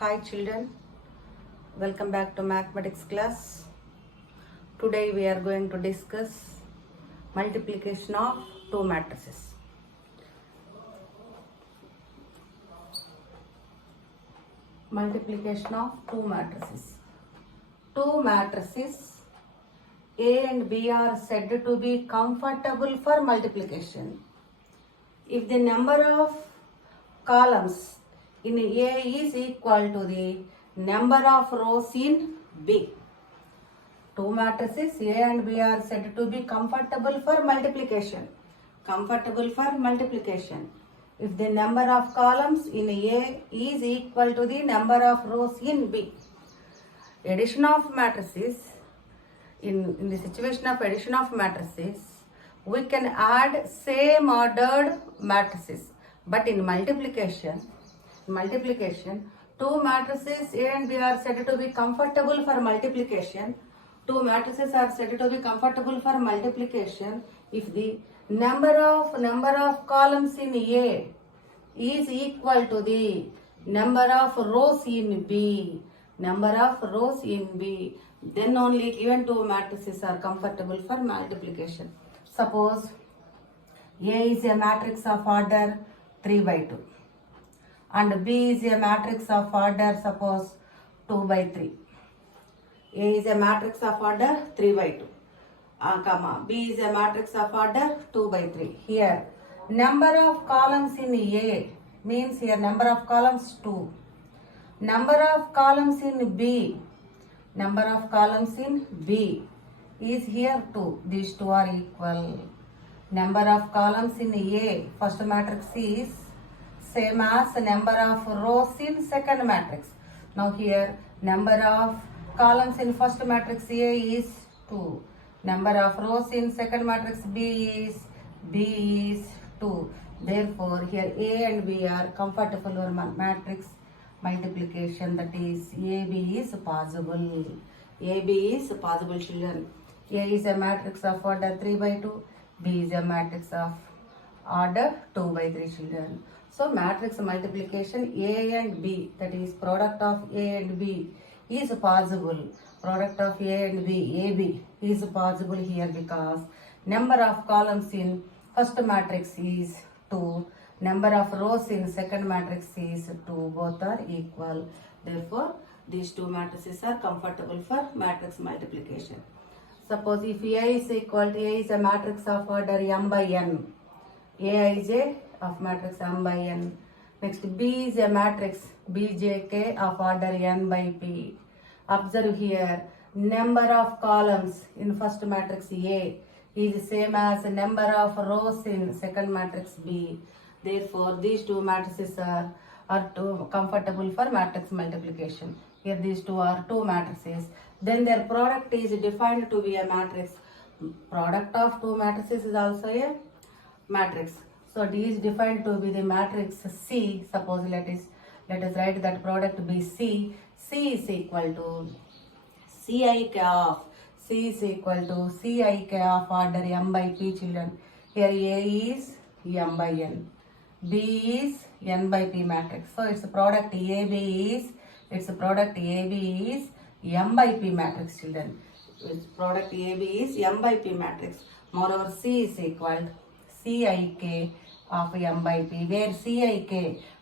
Hi children, welcome back to mathematics class. Today we are going to discuss multiplication of two matrices. Multiplication of two matrices. Two matrices A and B are said to be comfortable for multiplication if the number of columns in A is equal to the number of rows in B. Two matrices A and B are said to be comfortable for multiplication. Comfortable for multiplication if the number of columns in A is equal to the number of rows in B. Addition of matrices, in the situation of addition of matrices, we can add same ordered matrices. But in multiplication, two matrices A and B are said to be comfortable for multiplication. Two matrices are said to be comfortable for multiplication if the number of columns in A is equal to the number of rows in B. Number of rows in B. Then only given two matrices are comfortable for multiplication. Suppose A is a matrix of order 3 by 2 and B is a matrix of order suppose 2 by 3. A is a matrix of order 3 by 2, B is a matrix of order 2 by 3. Here, number of columns in A means here number of columns 2. Number of columns in B is here 2. These two are equal. Number of columns in A, first matrix is same as number of rows in second matrix. Now here, number of columns in first matrix A is 2. Number of rows in second matrix B is 2. Therefore, here A and B are comfortable for matrix multiplication, that is AB is possible. AB is possible, children. A is a matrix of order 3 by 2. B is a matrix of order 2 by 3, children. So, matrix multiplication A and B, that is product of A and B is possible. Product of A and B, AB, is possible here because number of columns in first matrix is 2. Number of rows in second matrix is 2. Both are equal. Therefore, these two matrices are comfortable for matrix multiplication. Suppose if A is equal to A is a matrix of order m by n. Aij of matrix m by n. Next, B is a matrix Bjk of order n by p. Observe here, number of columns in first matrix A is same as number of rows in second matrix B. Therefore, these two matrices are too comfortable for matrix multiplication. Here these two are two matrices. Then their product is defined to be a matrix. Product of two matrices is also a matrix. So D is defined to be the matrix C. Suppose let us write that product be C. C is equal to Cik of order m by p, children. Here A is m by n. B is n by p matrix. So its product AB is m by p matrix, children. Its product AB is m by p matrix. Moreover, C is equal to Cik of m by p, where Cik,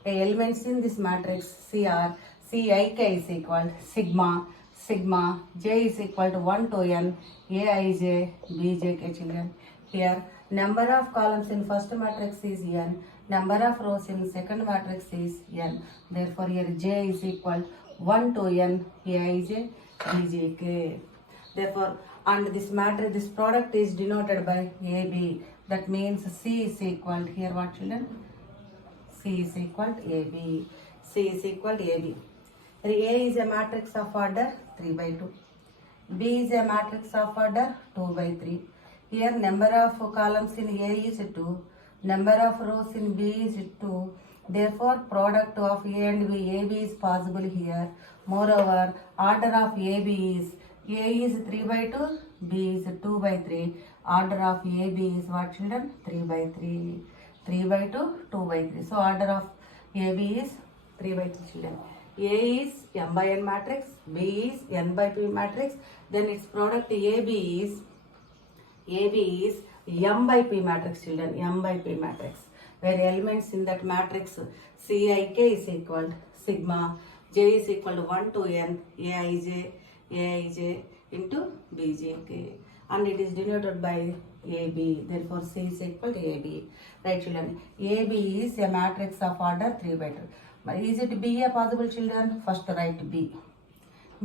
the elements in this matrix C are Cik is equal to sigma j is equal to 1 to n Aij Bjk, children. Here number of columns in first matrix is n, number of rows in second matrix is n. Therefore, here j is equal to 1 to n Aij Bjk. Therefore, and this matrix, this product is denoted by AB. That means C is equal to, here what, children? C is equal to AB. C is equal to AB. A is a matrix of order 3 by 2. B is a matrix of order 2 by 3. Here number of columns in A is 2. Number of rows in B is 2. Therefore, product of A and B, AB is possible here. Moreover, order of AB is A is 3 by 2, B is 2 by 3. Order of AB is what, children? 3 by 3. 3 by 2, 2 by 3. So, order of AB is 3 by 3, children. A is M by N matrix, B is N by P matrix, then its product AB is M by P matrix, children, M by P matrix, where elements in that matrix Cik is equal to sigma, J is equal to 1 to N, Aij into Bjk, and it is denoted by AB, therefore C is equal to AB, right children. AB is a matrix of order 3 by 2. But is it B a possible, children? First write B.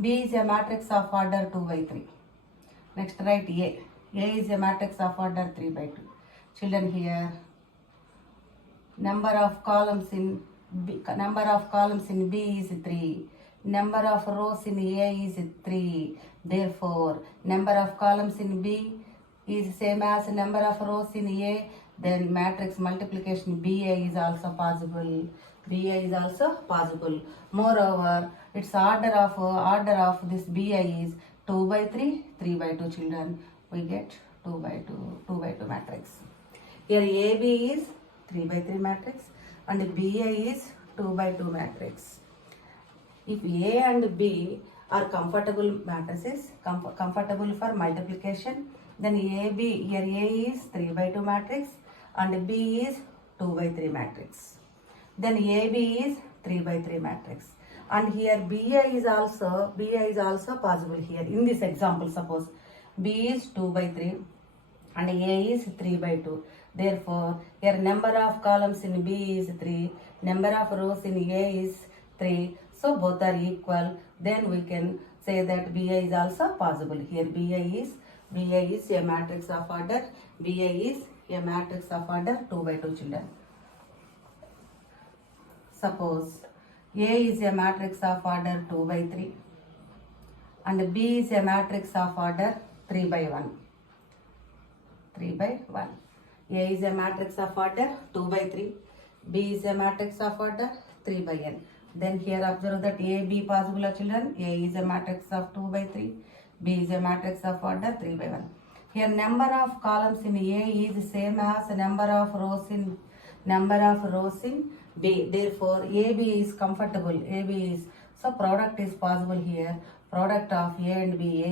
B is a matrix of order 2 by 3. Next write A. A is a matrix of order 3 by 2. Children, here number of columns in B is 3. Number of rows in A is 3. Therefore, number of columns in B is same as number of rows in A. Then matrix multiplication BA is also possible. BA is also possible. Moreover, its order of this BA is 2 by 3, 3 by 2, children. We get 2 by 2 matrix. Here AB is 3 by 3 matrix and BA is 2 by 2 matrix. If A and B are comfortable matrices, comfortable for multiplication, then AB, here A is 3 by 2 matrix and B is 2 by 3 matrix. Then AB is 3 by 3 matrix. And here BA is also possible here. In this example, suppose B is 2 by 3 and A is 3 by 2. Therefore, here number of columns in B is 3, number of rows in A is 3. So both are equal. Then we can say that BA is also possible. Here BA is a matrix of order. BA is a matrix of order 2 by 2, children. Suppose A is a matrix of order 2 by 3 and B is a matrix of order 3 by 1. 3 by 1. A is a matrix of order 2 by 3. B is a matrix of order 3 by n. Then here observe that A, B possible, children. A is a matrix of 2 by 3. B is a matrix of order 3 by 1. Here number of columns in A is same as number of rows in B. Therefore, AB is comfortable. AB is, so product is possible here. Product of A and B,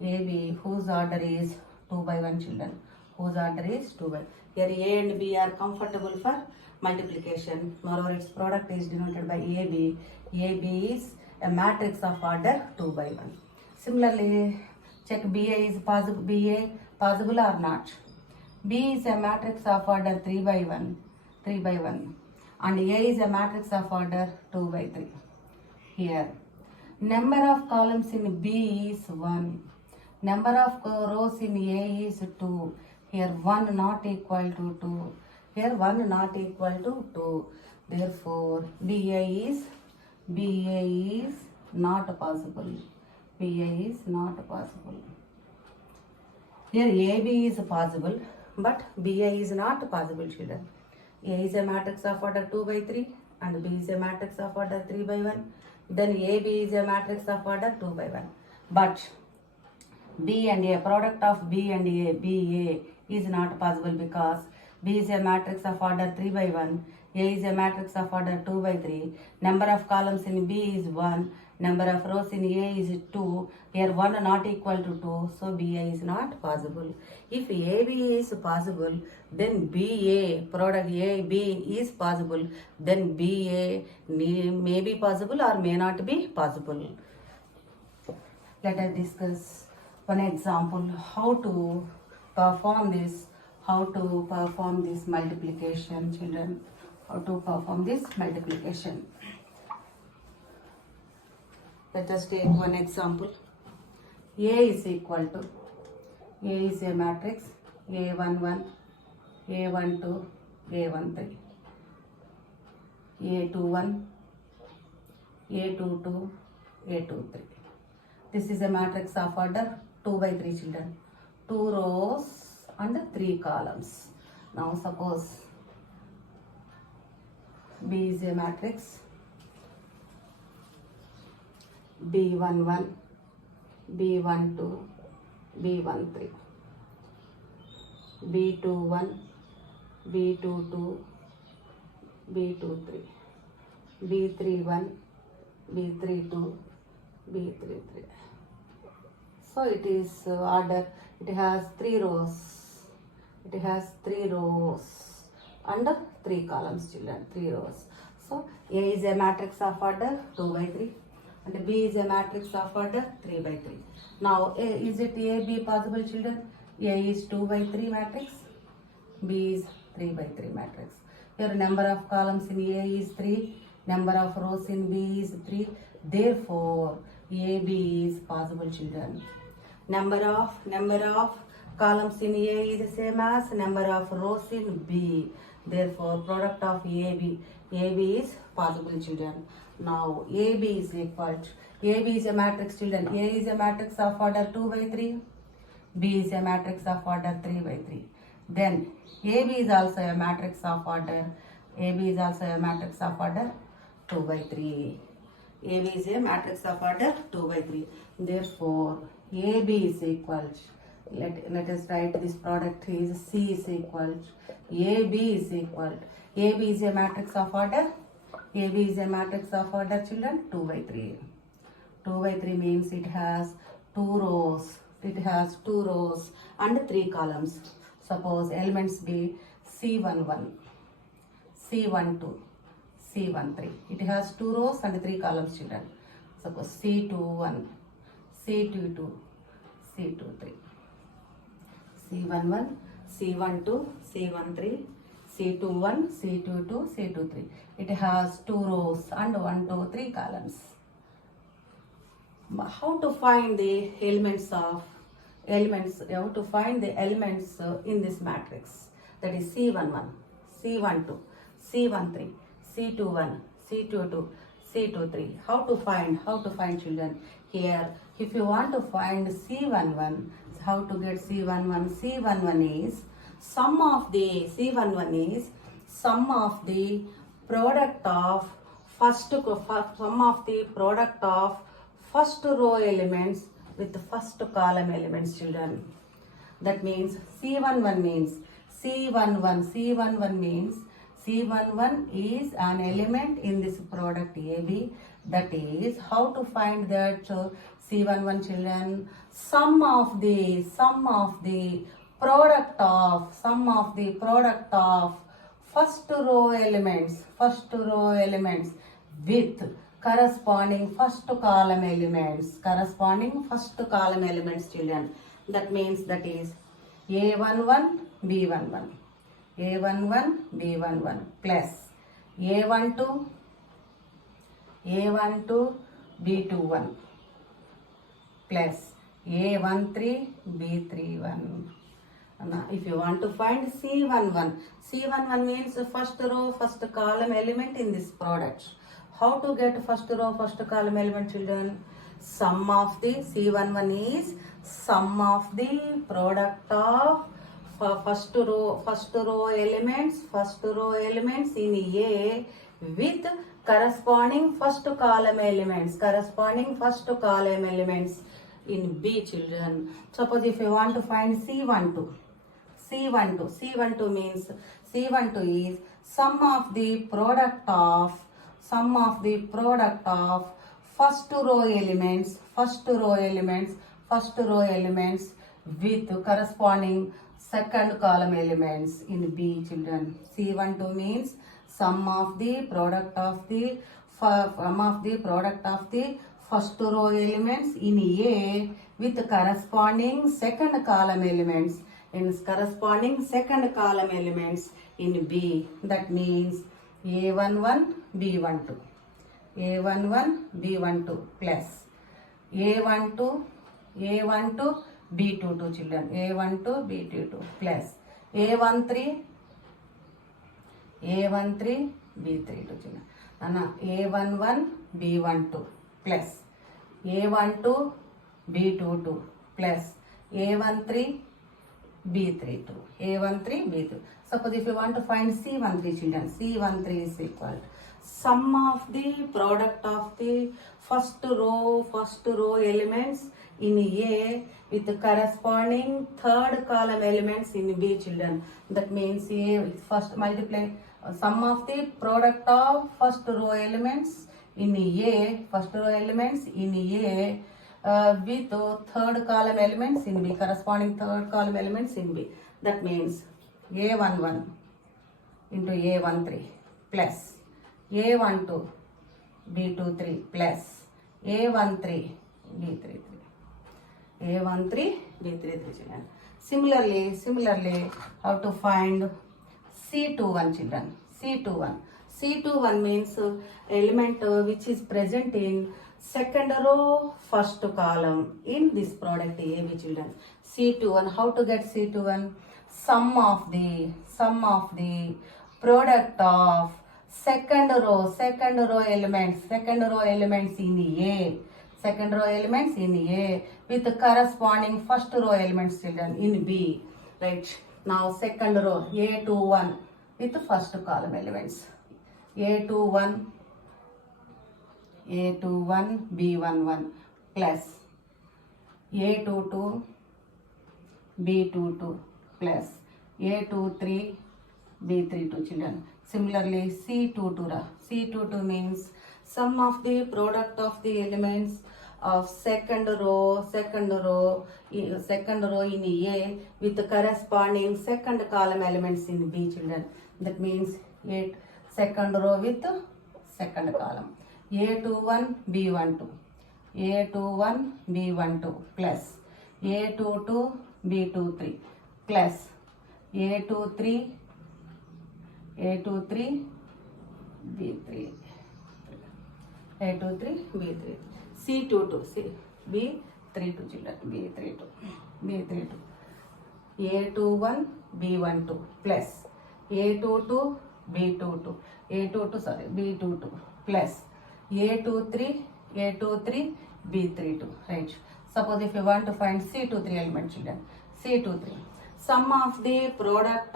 AB whose order is 2 by 1, children. Whose order is 2 by. Here A and B are comfortable for multiplication. Moreover, its product is denoted by AB. AB is a matrix of order 2 by 1. Similarly, check BA is possible. BA possible or not. B is a matrix of order 3 by 1. And A is a matrix of order 2 by 3. Here, number of columns in B is 1. Number of rows in A is 2. Here 1 not equal to 2. Here 1 not equal to 2. Therefore, BA is not possible. BA is not possible. Here AB is possible, but BA is not possible, children. A is a matrix of order 2 by 3 and B is a matrix of order 3 by 1. Then AB is a matrix of order 2 by 1. But B and A, product of B and A, BA is not possible because B is a matrix of order 3 by 1. A is a matrix of order 2 by 3. Number of columns in B is 1. Number of rows in A is 2. Here 1 not equal to 2. So BA is not possible. If AB is possible, then BA, product AB is possible. Then BA may be possible or may not be possible. Let us discuss one example how to perform this multiplication, children. How to perform this multiplication. Let us take one example. A is equal to, A is a matrix, A11, A12, A13, A21, A22, A23. This is a matrix of order 2 by 3, children. 2 rows and 3 columns. Now suppose B is a matrix, B11, B12, B13, B21, B22, B23, B31, B3 to B3 3. So it is order. It has 3 rows. It has 3 rows and 3 columns, children. 3 rows. So A is a matrix of order 2 by 3 and B is a matrix of order 3 by 3. Now is it A, B possible, children? A is 2 by 3 matrix. B is 3 by 3 matrix. Here number of columns in A is 3. Number of rows in B is 3. Therefore AB is possible, children. Number of columns in A is the same as number of rows in B. Therefore, product of AB is possible, children. Now, AB is equal to, AB is a matrix, children. A is a matrix of order 2 by 3. B is a matrix of order 3 by 3. Then, AB is also a matrix of order. AB is also a matrix of order 2 by 3. AB is a matrix of order 2 by 3. Therefore, AB is equal to, let us write this product is C is equal to, AB is equal to, AB is a matrix of order, AB is a matrix of order, children, 2 by 3. 2 by 3 means it has 2 rows, and 3 columns. Suppose elements be C11, C12, C13. It has 2 rows and 3 columns, children. Suppose C21, C22, C23, C11, C12, C13, C21, C22, C23. It has 2 rows and 1, 2, 3 columns. How to find the elements? How to find the elements in this matrix? That is C11, C12, C13, C21, C22, C23. How to find, children? Here, if you want to find C11, how to get C11? C11 is sum of the product of first row elements with the first column elements, children. That means C11 means C11 is an element in this product AB. That is, how to find that C11, children? Sum of the product of first row elements with corresponding first column elements, children. That means that is A11, B11, A11, B11 plus A12, B21 plus A13, B31. If you want to find C11 means first row, first column element in this product. How to get first row, first column element, children? Sum of the C11 is sum of the product of first row elements in A with corresponding first column elements in B, children. Suppose if you want to find C12 means C12 is sum of the product of first row elements with corresponding second column elements in B, children. C12 means sum of the product of the first row elements in A with corresponding second column elements in B. That means A11, B12, plus A12, B22, children. A12, B22 plus A13, B32, children. A11, B12 plus A12, B22 plus A13, B32. A13, B2. Suppose if you want to find C13, children, C13 is equal to sum of the product of the first row elements in A with the corresponding third column elements in B, children. That means A first multiply sum of the product of first row elements in A, first row elements in A with third column elements in B, corresponding third column elements in B. That means A11 into A13 plus A12 B23 plus A13 B33. A13 B33 children. Similarly, how to find C21 children. C21 means element which is present in second row first column in this product AB children. C21, how to get C21? Sum of the product of second row elements in A with the corresponding first row elements children in B. Right. Now second row A21 with the first column elements. A21 B11 plus A22 B22 plus A23 B32 children. Similarly, C22 means sum of the product of the elements of second row in A with the corresponding second column elements in B children. That means second row with second column. A21 B12 plus A22 B23 plus A23 B3 C22 B32 children B32 A21 B12 plus A22 B22 plus A23 B32. Right. Suppose if you want to find C23 element children. C23 sum of the product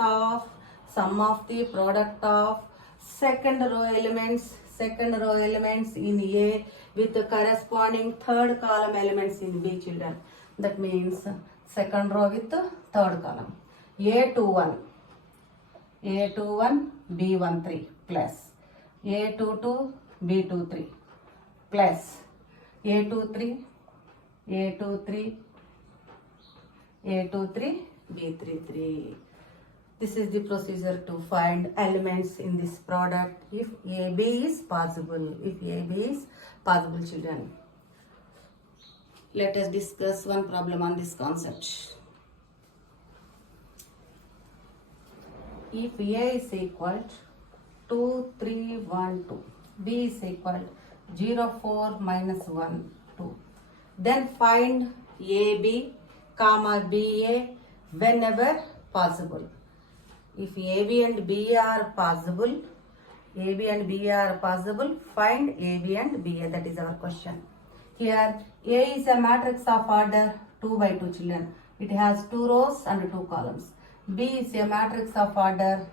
of second row elements in A with the corresponding third column elements in B children. That means second row with the third column. A21 B13 plus A22 B23 plus A23 B33. This is the procedure to find elements in this product if AB is possible. Children. Let us discuss one problem on this concept. If A is equal to 2, 3, 1, 2, B is equal to 0, 4, minus 1, 2, then find AB, BA whenever possible. If AB and BA are possible, find AB and BA. That is our question. Here, A is a matrix of order 2 by 2 children. It has 2 rows and 2 columns. B is a matrix of order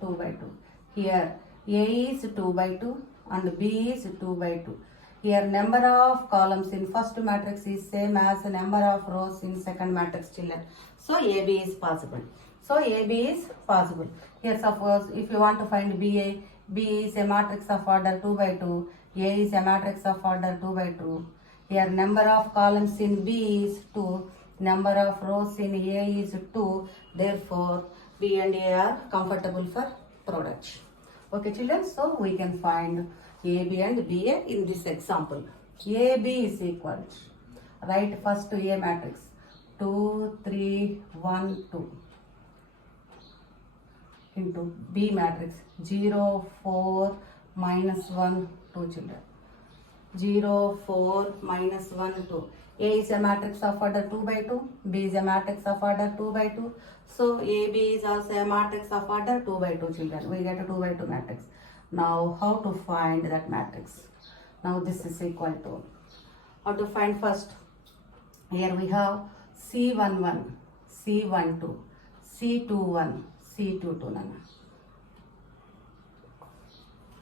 2 by 2. Here, A is 2 by 2 and B is 2 by 2. Here, number of columns in first matrix is same as the number of rows in second matrix children. So, AB is possible. Here, suppose if you want to find BA, B is a matrix of order 2 by 2. A is a matrix of order 2 by 2. Here, number of columns in B is 2. Number of rows in A is 2. Therefore, B and A are comfortable for product. Okay, children. So, we can find AB and BA in this example. AB is equal to, write first to A matrix 2, 3, 1, 2 into B matrix 0, 4, minus 1, 2 children. 0, 4, minus 1, 2. A is a matrix of order 2 by 2. B is a matrix of order 2 by 2. So, AB is also a matrix of order 2 by 2 children. We get a 2 by 2 matrix. Now, how to find that matrix? Now, this is equal to, how to find first? Here we have C11, C12, C21, C22.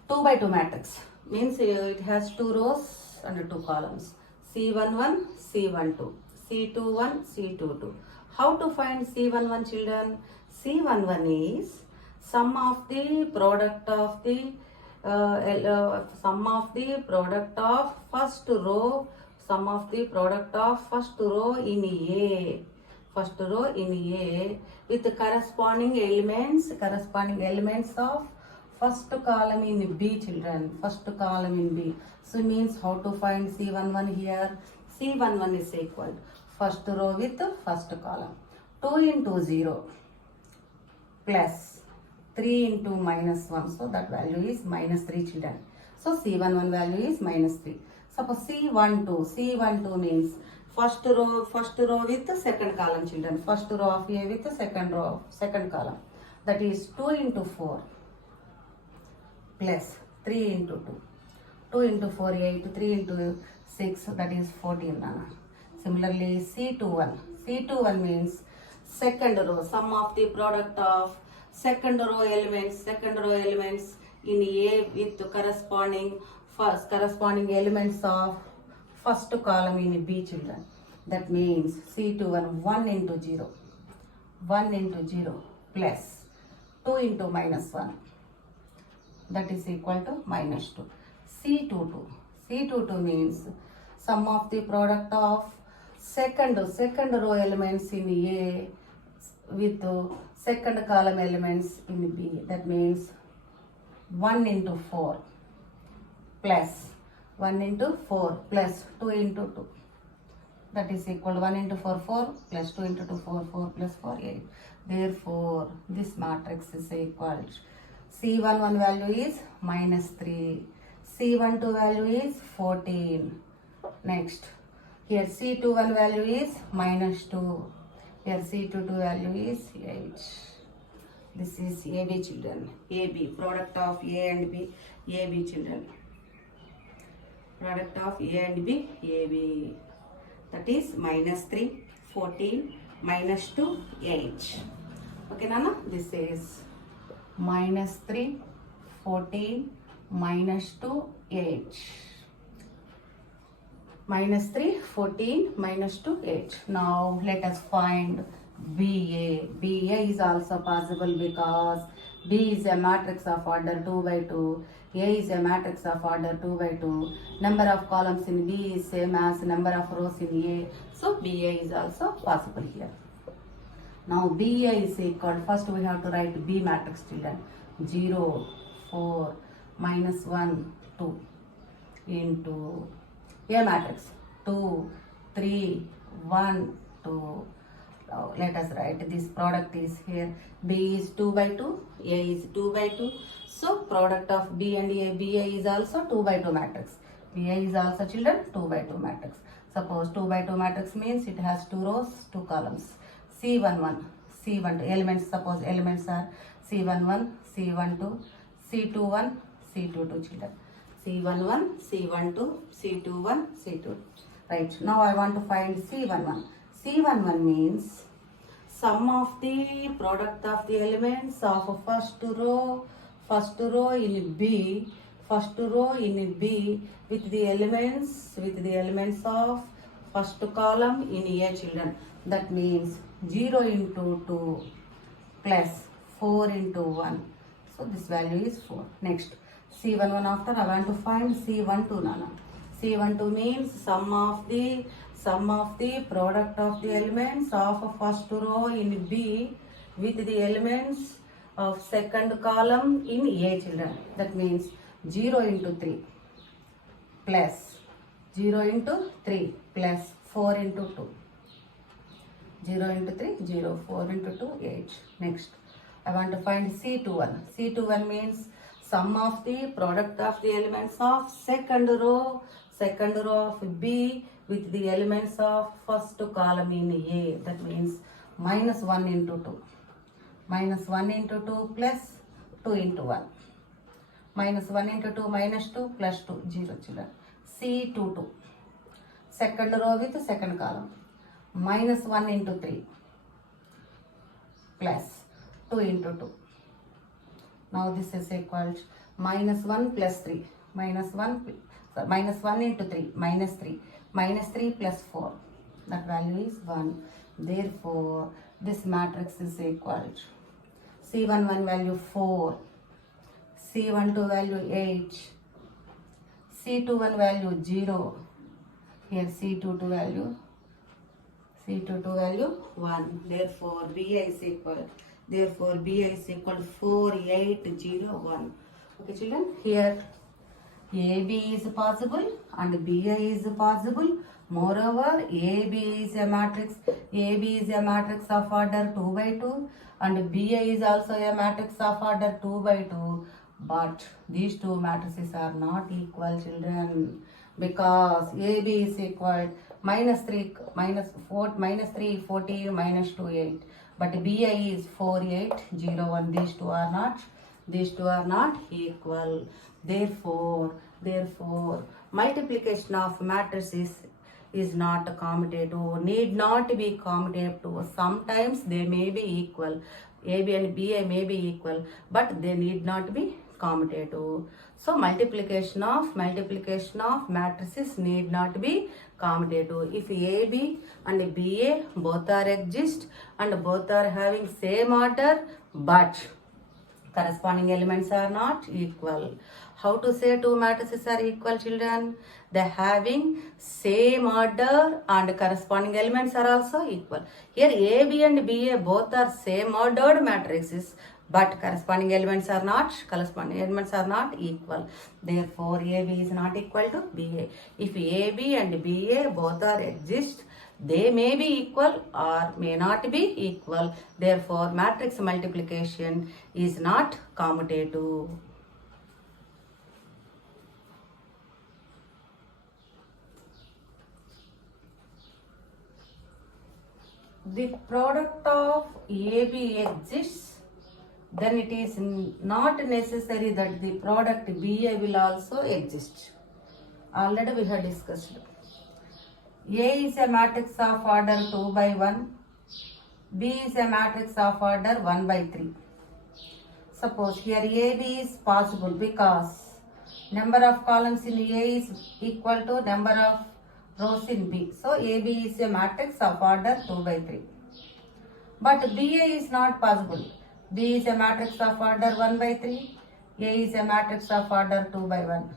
2 by 2 matrix means it has 2 rows and 2 columns. C11, C12, C21, C22. How to find C11 children? C11 is sum of the product of the Sum of the product of first row, sum of the product of first row in A, first row in A with the corresponding elements of first column in B, children, first column in B. So means how to find C11 here? C11 is equal first row with first column. 2 into 0 plus 3 into minus 1. So that value is minus 3, children. So C11 value is minus 3. Suppose C12 means first row with the second column, children. First row of A with the second column. That is 2 into 4 plus 3 into 2. 2 into 4, 8, 3 into 6, that is 14. Nana. Similarly, C21 means second row, sum of the product of second row elements in A with corresponding elements of first column in B, children. That means C21 1 into 0 plus 2 into minus 1, that is equal to minus 2. C22 means sum of the product of second row elements in A with second column elements in B. That means 1 into 4 plus 2 into 2. That is equal to 1 into 4, 4 plus 2 into 2, 4 plus 4, 8. Therefore, this matrix is equal. C11 value is minus 3. C12 value is 14. Next, here C21 value is minus 2. Here C22 value is 8. This is AB, children. AB, product of A and B, AB, children. Product of A and B, AB. That is minus 3, 14, minus 2, 8. Okay, Nana? This is minus 3, 14, minus 2, 8. Minus 3, 14, minus 2, 8. Now let us find BA. BA is also possible because B is a matrix of order 2 by 2. A is a matrix of order 2 by 2. Number of columns in B is same as number of rows in A. So BA is also possible here. Now BA is equal, first we have to write B matrix, children. 0, 4, minus 1, 2 into A matrix. 2, 3, 1, 2. Now let us write this product is here. B is 2 by 2, A is 2 by 2. So product of B and A, BA is also 2 by 2 matrix. BA is also, children, 2 by 2 matrix. Suppose 2 by 2 matrix means it has 2 rows, 2 columns. C11, C12 elements, suppose elements are C11, C12, C21, C22, children. C11, C12, C21, C22. Right. Now I want to find C11. C11 means sum of the product of the elements of first row in B, with the elements of first column in A, children. That means 0 into 2 plus 4 into 1. So this value is 4. Next, C11 after I want to find C12, Nana. C12 means sum of the product of the elements of first row in B with the elements of second column in A, children. That means 0 into 3 plus 0 into 3 plus 4 into 2. 0 into 3, 0, 4 into 2, 8. Next, I want to find C21. C21 means sum of the product of the elements of second row of B with the elements of first column in A. That means minus 1 into 2. Minus 1 into 2 plus 2 into 1. Minus 1 into 2 minus 2 plus 2, 0, children. C22. Second row with second column. Minus 1 into 3 plus 2 into 2. Now this is equal to minus 1 plus 3. Minus 1 into 3. Minus 3. Minus 3 plus 4. That value is 1. Therefore, this matrix is equal to C11 value 4. C12 value 8, C21 value 0, here C22 value 1. Therefore BI is equal 4801. Okay children, here AB is possible and BI is possible. Moreover, AB is a matrix of order 2 by 2 and BI is also a matrix of order 2 by 2. But these two matrices are not equal, children, because AB is equal minus 3, 14, minus 2, 8. But BI is 4, 8, 0, 1. These two are not equal. Therefore, multiplication of matrices is not commutative, need not be commutative. Sometimes they may be equal. AB and BI may be equal, but they need not be commutative. So multiplication of matrices need not be commutative. If AB and BA both are exist and both are having same order, but corresponding elements are not equal. How to say two matrices are equal, children? They having same order and corresponding elements are also equal. Here AB and BA both are same ordered matrices, but corresponding elements are not equal. Therefore AB is not equal to BA. If AB and BA both are exist, they may be equal or may not be equal. Therefore matrix multiplication is not commutative. The product of AB exists, then it is not necessary that the product BA will also exist. Already we have discussed. A is a matrix of order 2 by 1. B is a matrix of order 1 by 3. Suppose here AB is possible because number of columns in A is equal to number of rows in B. So AB is a matrix of order 2 by 3. But BA is not possible. B is a matrix of order 1 by 3. A is a matrix of order 2 by 1.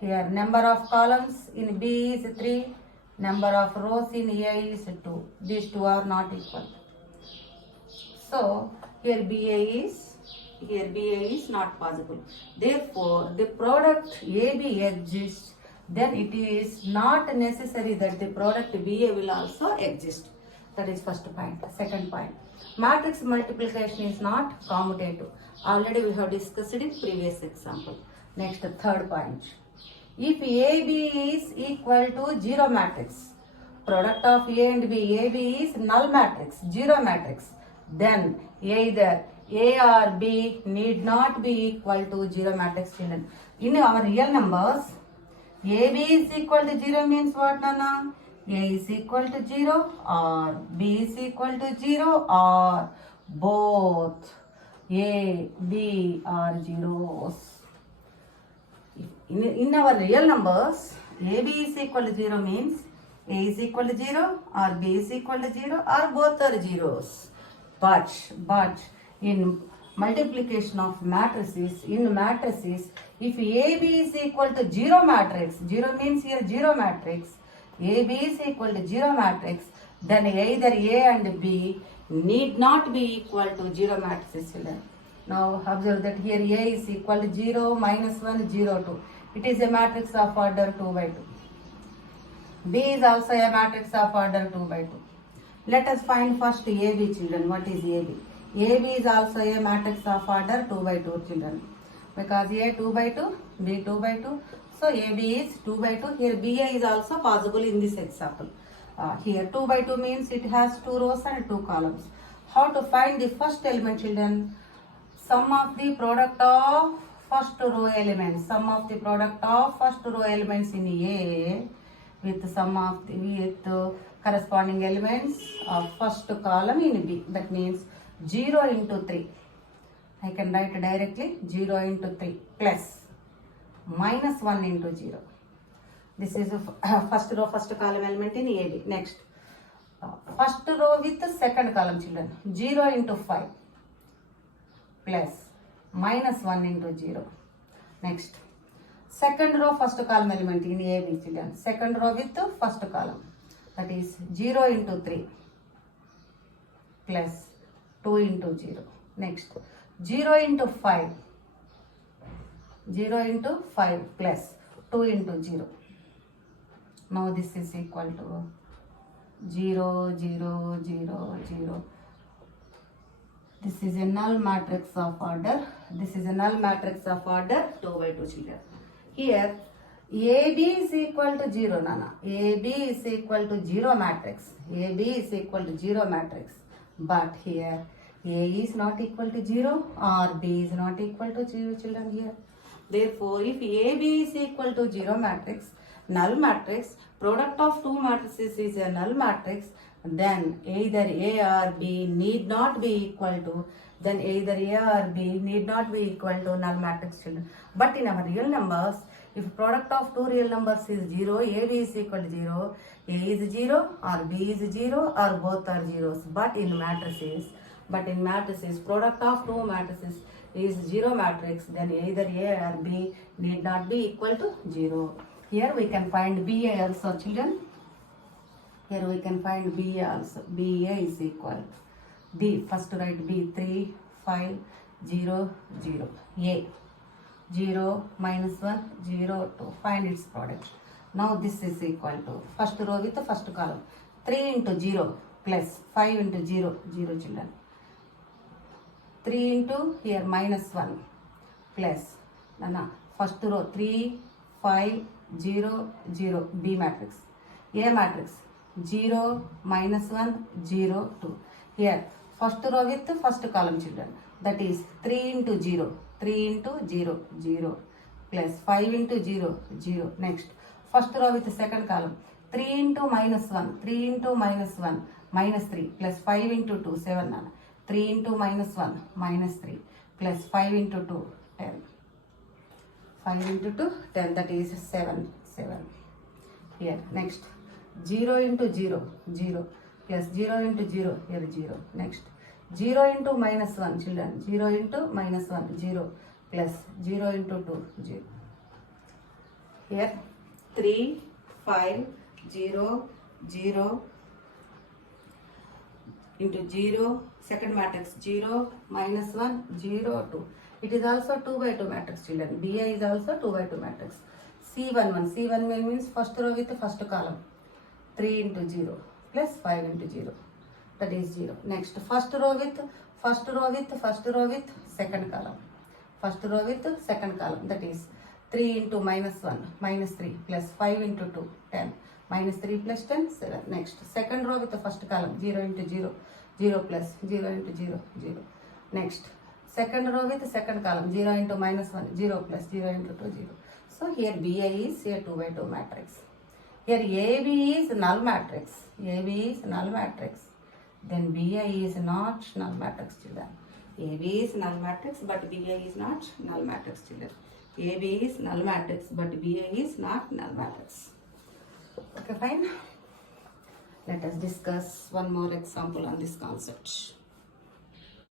Here number of columns in B is 3. Number of rows in A is 2. These two are not equal. So here BA is not possible. Therefore the product AB exists, then it is not necessary that the product BA will also exist. That is first point. Second point, matrix multiplication is not commutative. Already we have discussed in previous example. Next, third point. If AB is equal to 0 matrix, product of A and B, AB is null matrix, 0 matrix, then either A or B need not be equal to 0 matrix, children. In our real numbers, AB is equal to 0 means what, Nana? A is equal to 0 or B is equal to 0 or both A, B are zeros. In our real numbers, AB is equal to 0 means A is equal to 0 or B is equal to 0 or both are zeros. But in multiplication of matrices, if AB is equal to 0 matrix, 0 means here 0 matrix, AB is equal to 0 matrix, then either A and B need not be equal to 0 matrices. Now observe that here A is equal to 0, minus 1, 0, 2. It is a matrix of order 2 by 2. B is also a matrix of order 2 by 2. Let us find first AB, children. What is AB? AB is also a matrix of order 2 by 2, children. Because A 2 by 2, B 2 by 2. So AB is 2 by 2. Here BA is also possible in this example. Here 2 by 2 means it has 2 rows and 2 columns. How to find the first element, children? Sum of the product of first row elements. Sum of the product of first row elements in A with sum of the corresponding elements of first column in B. That means 0 into 3. I can write directly 0 into 3 plus minus 1 into 0. This is first row, first column element in AB. Next, first row with the second column, children. 0 into 5 plus minus 1 into 0. Next, second row first column element in A, B children. Second row with the first column, that is 0 into 3 plus 2 into 0. Next, 0 into 5, 0 into 5 plus 2 into 0. Now this is equal to 0, 0, 0, 0. This is a null matrix of order. This is a null matrix of order 2 by 2 children. Here AB is equal to 0, Nana. AB is equal to 0 matrix. AB is equal to 0 matrix. But here A is not equal to 0 or B is not equal to 0 children here. Therefore, if AB is equal to 0 matrix, null matrix, product of two matrices is a null matrix, then either A or B need not be equal to, null matrix children. But in our real numbers, if product of two real numbers is 0, AB is equal to 0, A is 0 or B is 0 or both are zeros. But in matrices, product of two matrices is 0 matrix, then either A or B need not be equal to 0. Here we can find BA also children. Here we can find BA also. BA is equal. B, first write B, 3, 5, 0, 0. A, 0, minus 1, 0, 2. Find its product. Now this is equal to first row with the first column. 3 into 0 plus 5 into 0, 0 children. 3 into here minus 1 plus, first row 3, 5, 0, 0, B matrix. A matrix 0, minus 1, 0, 2. Here first row with the first column children, that is 3 into 0, 3 into 0, 0 plus 5 into 0, 0. Next, first row with the second column, 3 into minus 1, 3 into minus 1, minus 3 plus 5 into 2, 7, 3 into minus 1, minus 3 plus 5 into 2, 10. 5 into 2, 10, that is 7, 7. Here, next, 0 into 0, 0 plus 0 into 0, here 0. Next, 0 into minus 1, children, 0 into minus 1, 0 plus 0 into 2, 0. Here, 3, 5, 0, 0 into 0, second matrix 0, minus 1, 0, 2. It is also 2 by 2 matrix children. BA is also 2 by 2 matrix. C11, C1 means first row with the first column. 3 into 0 plus 5 into 0. That is 0. Next, first row with second column. First row with second column. That is 3 into minus 1, minus 3 plus 5 into 2, 10. Minus 3 plus 10, 7. Next, second row with the first column. 0 into 0, 0 plus 0 into 0, 0. Next, second row with the second column. 0 into minus 1, 0 plus 0 into 2, 0. So here BA is a 2 by 2 matrix. Here AB is null matrix. AB is null matrix. Then BA is not null matrix children. AB is null matrix but BA is not null matrix children. AB is null matrix but BA is not null matrix. Okay, fine. Let us discuss one more example on this concept.